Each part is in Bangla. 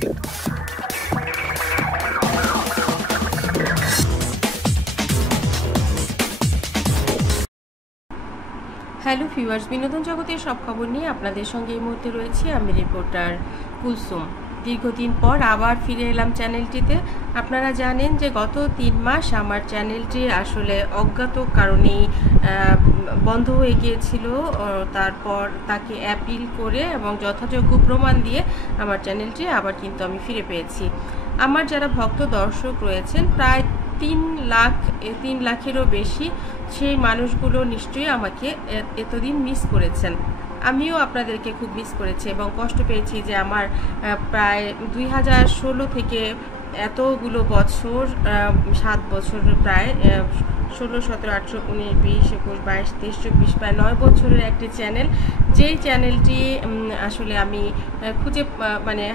হ্যালো ভিউয়ার্স, বিনোদন জগতের সব খবর নিয়ে আপনাদের সঙ্গে এই মুহূর্তে রয়েছি আমি রিপোর্টার কুলসুম। দীর্ঘদিন পর আবার ফিরে এলাম চ্যানেলটিতে। আপনারা জানেন যে গত 3 মাস আমার চ্যানেলটি আসলে অজ্ঞাত কারণেই বন্ধ হয়ে গিয়েছিল। তারপর তাকে অ্যাপিল করে এবং যথাযোগ্য প্রমাণ দিয়ে আমার চ্যানেলটি আবার কিন্তু আমি ফিরে পেয়েছি। আমার যারা ভক্ত দর্শক রয়েছেন প্রায় 3 লাখেরও বেশি, সেই মানুষগুলো নিশ্চয়ই আমাকে এতদিন মিস করেছেন। আমিও আপনাদেরকে খুব মিস করেছি এবং কষ্ট পেয়েছি যে আমার প্রায় 2016 থেকে এতগুলো বছর, 7 বছর, প্রায় 16, 17, 18, 19, 20, 21, 22, 23, 24, প্রায় 9 বছরের একটি চ্যানেল, যেই চ্যানেলটি আসলে আমি খুঁজে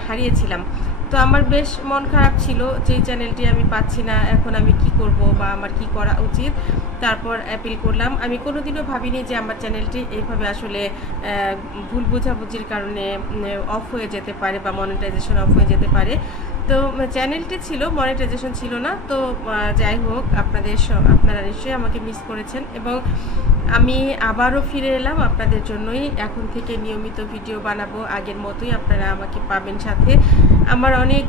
হারিয়েছিলাম। তো আমার বেশ মন খারাপ ছিল যে চ্যানেলটি আমি পাচ্ছি না, এখন আমি কি করব বা আমার কি করা উচিত। তারপর অ্যাপিল করলাম। আমি কোনোদিনও ভাবিনি যে আমার চ্যানেলটি এইভাবে আসলে ভুল বোঝাবুঝির কারণে অফ হয়ে যেতে পারে বা মনিটাইজেশন অফ হয়ে যেতে পারে। তো চ্যানেলটি ছিল, মনিটাইজেশন ছিল না। তো যাই হোক, আপনারা নিশ্চয়ই আমাকে মিস করেছেন এবং আমি আবারও ফিরে এলাম আপনাদের জন্যই। এখন থেকে নিয়মিত ভিডিও বানাবো, আগের মতোই আপনারা আমাকে পাবেন সাথে। আমার অনেক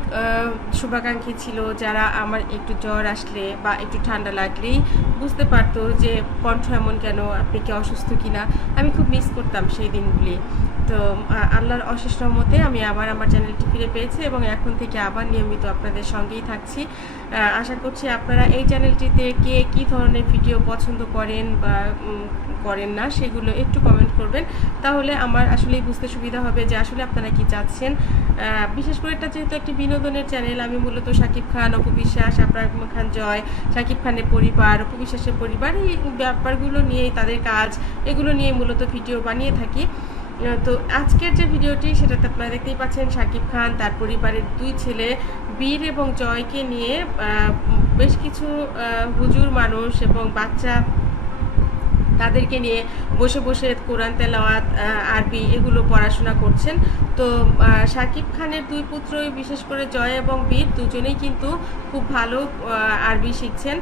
শুভাকাঙ্ক্ষী ছিল যারা আমার একটু জ্বর আসলে বা একটু ঠান্ডা লাগলেই বুঝতে পারতো যে কণ্ঠ এমন কেন, আপনি কি অসুস্থ কিনা। আমি খুব মিস করতাম সেই দিনগুলি। তো আল্লাহর অশেষ রহমতে আমি আবার আমার চ্যানেলটি ফিরে পেয়েছি এবং এখন থেকে আবার নিয়মিত আপনাদের সঙ্গেই থাকছি। আশা করছি আপনারা এই চ্যানেলটিতে কে কী ধরনের ভিডিও পছন্দ করেন বা করেন না সেগুলো একটু কমেন্ট করবেন, তাহলে আমার আসলেই বুঝতে সুবিধা হবে যে আসলে আপনারা কি চাচ্ছেন। বিশেষ করে এটা যেহেতু একটি বিনোদনের চ্যানেল, আমি মূলত শাকিব খান, অপু বিশ্বাস, আফরান খান জয়, শাকিব খানের পরিবার, অপু বিশ্বাসের পরিবার, এই ব্যাপারগুলো নিয়েই, তাদের কাজ, এগুলো নিয়ে মূলত ভিডিও বানিয়ে থাকি। তো আজকের যে ভিডিওটি সেটাতে আপনারা দেখতেই পাচ্ছেন শাকিব খান তার পরিবারের 2 ছেলে বীর এবং জয়কে নিয়ে বেশ কিছু হুজুর মানুষ এবং বাচ্চা, তাদেরকে নিয়ে বসে বসে কোরআন তেলাওয়াত, আরবি এগুলো পড়াশোনা করছেন। তো শাকিব খানের 2 পুত্রই, বিশেষ করে জয় এবং বীর, দুজনেই কিন্তু খুব ভালো আরবি শিখছেন।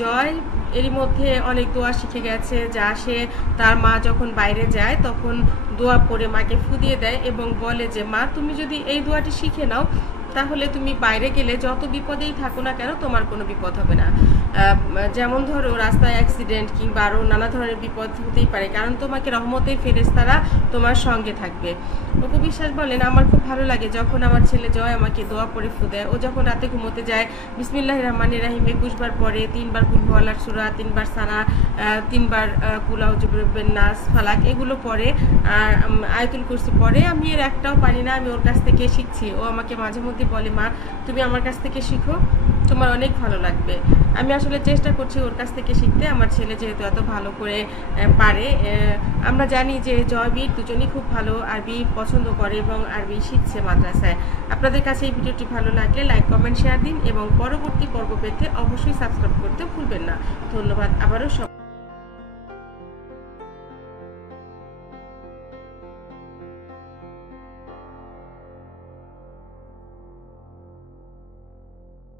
জয় এরই মধ্যে অনেক দোয়া শিখে গেছে, যা সে তার মা যখন বাইরে যায় তখন দোয়া পড়ে মাকে ফু দিয়ে দেয় এবং বলে যে মা, তুমি যদি এই দোয়াটি শিখে নাও তাহলে তুমি বাইরে গেলে যত বিপদেই থাকো না কেন তোমার কোনো বিপদ হবে না। যেমন ধরো রাস্তায় অ্যাক্সিডেন্ট কিংবা আরও নানা ধরনের বিপদ হতেই পারে, কারণ তোমাকে রহমতের ফেরেশতারা তোমার সঙ্গে থাকবে। অপু বিশ্বাস বলেন, আমার খুব ভালো লাগে যখন আমার ছেলে জয় আমাকে দোয়া পড়ে ফু দেয়। ও যখন রাতে ঘুমোতে যায় বিসমিল্লাহির রহমানির রহিম 21 বার পড়ে, 3 বার কুল হুয়াল্লাহর সূরা, 3 বার সানা, 3 বার কুল আউযু বিরাব্বিন নাস, ফালাক, এগুলো পড়ে আর আয়াতুল কুরসি পড়ে। আমি এর একটাও পারি না, আমি ওর কাছ থেকে শিখছি। ও আমাকে মাঝে মধ্যে বলে, মা তুমি আমার কাছ থেকে শিখো, তোমার অনেক ভালো লাগবে। আমি আসলে চেষ্টা করছি ওর কাছ থেকে শিখতে, আমার ছেলে যেহেতু এত ভালো করে পারে। আমরা জানি যে জয় বীর দুজনেই খুব ভালো আরবি পছন্দ করে এবং আরবি শিখছে মাদ্রাসায়। আপনাদের কাছে এই ভিডিওটি ভালো লাগলে লাইক, কমেন্ট, শেয়ার দিন এবং পরবর্তী পর্ব পেতে অবশ্যই সাবস্ক্রাইব করতে ভুলবেন না। ধন্যবাদ আবারও সব।